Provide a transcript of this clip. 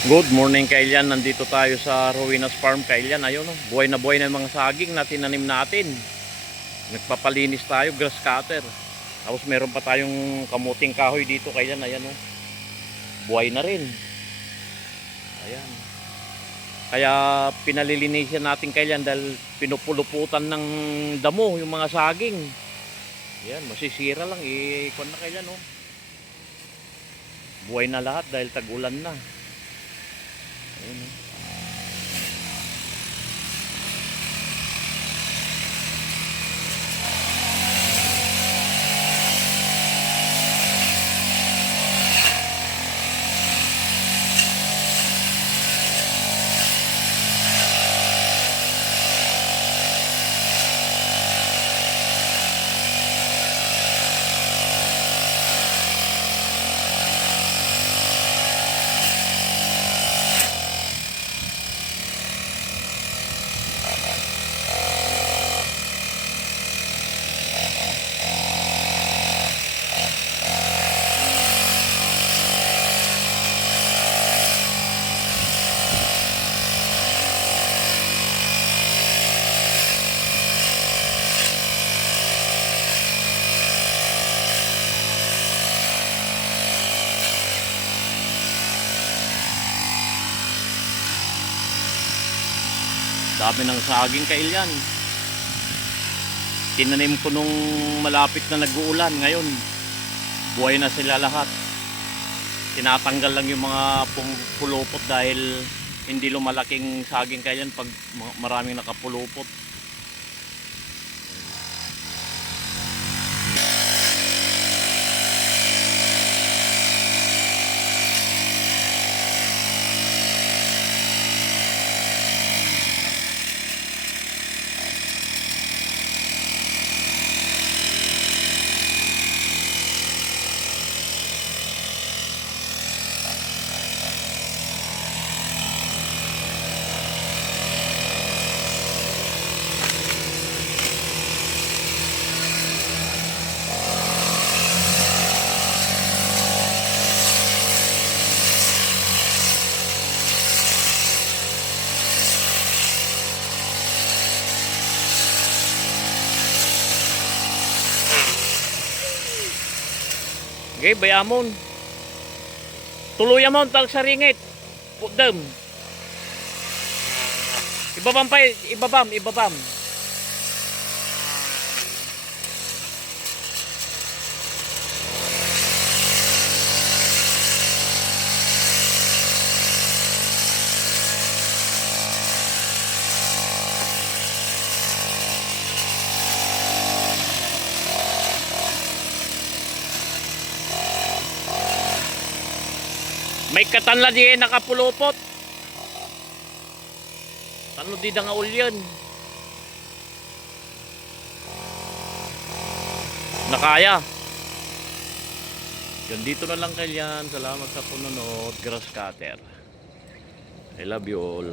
Good morning Kailian, nandito tayo sa Ruinas Farm Kailian. Ayun, no? Buhay na yung mga saging na tinanim natin. Nagpapalinis tayo, grass cutter. Tapos meron pa tayong kamuting kahoy dito Kailian. Ayan, no? Buhay na rin. Ayan. Kaya pinalilinisan natin Kailian dahil pinupuluputan ng damo yung mga saging. Ayan, masisira lang. Ikon na Kailian, no? Buhay na lahat dahil tag-ulan na. Ayan. Dami ng saging Kailian. Tinanim ko nung malapit na nag-uulan. Ngayon buhay na sila lahat. Tinatanggal lang yung mga pulupot dahil hindi lumalaking saging Kailian pag maraming nakapulupot. Okay, bayamon. Tuluyan mo tag sa ringit. Pudem. Ibabam pa, ibabam. May katanla di nakapulupot. Tano di da nga ulyan. Nakaya. Yan dito na lang Kailian. Salamat sa panonood. Grass cutter. I love you all.